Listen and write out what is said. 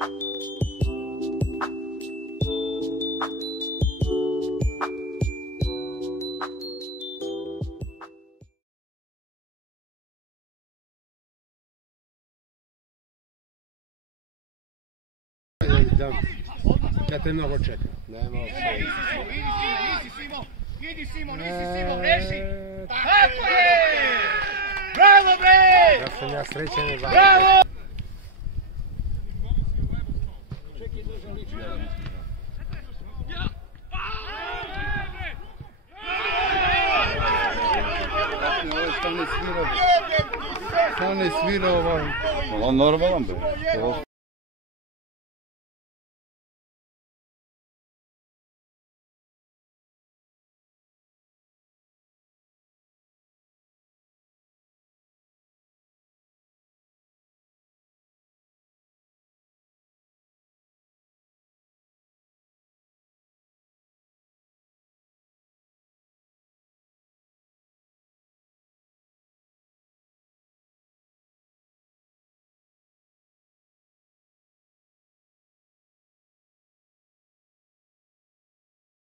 Ja te mnogo čekam. Idi Simo, reši! Tako je! Bravo bre! Da sam ja srećan i vam. Bravo! Stane svirao ovaj. On normalan bre.